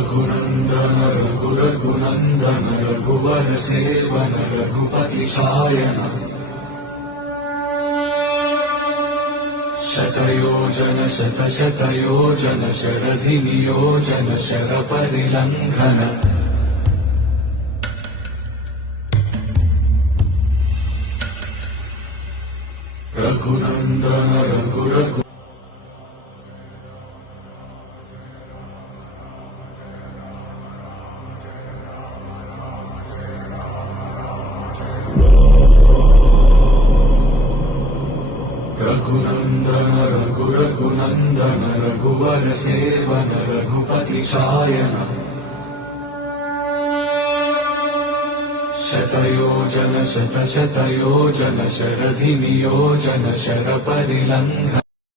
रघुनन्दन रघुरघुनन्दन रघुवर सेवन रघुपति शायन शतयोजन शतशतयोजन शरधि नियोजन शरपरिलङ्घन रघुनन्दन रघुरघु रघुनन्दन रघुरघुनन्दन रघुवर सेवन रघुपति शायन शतयोजन शतशतयोजन शरधि नियोजन शरपरिलङ्घन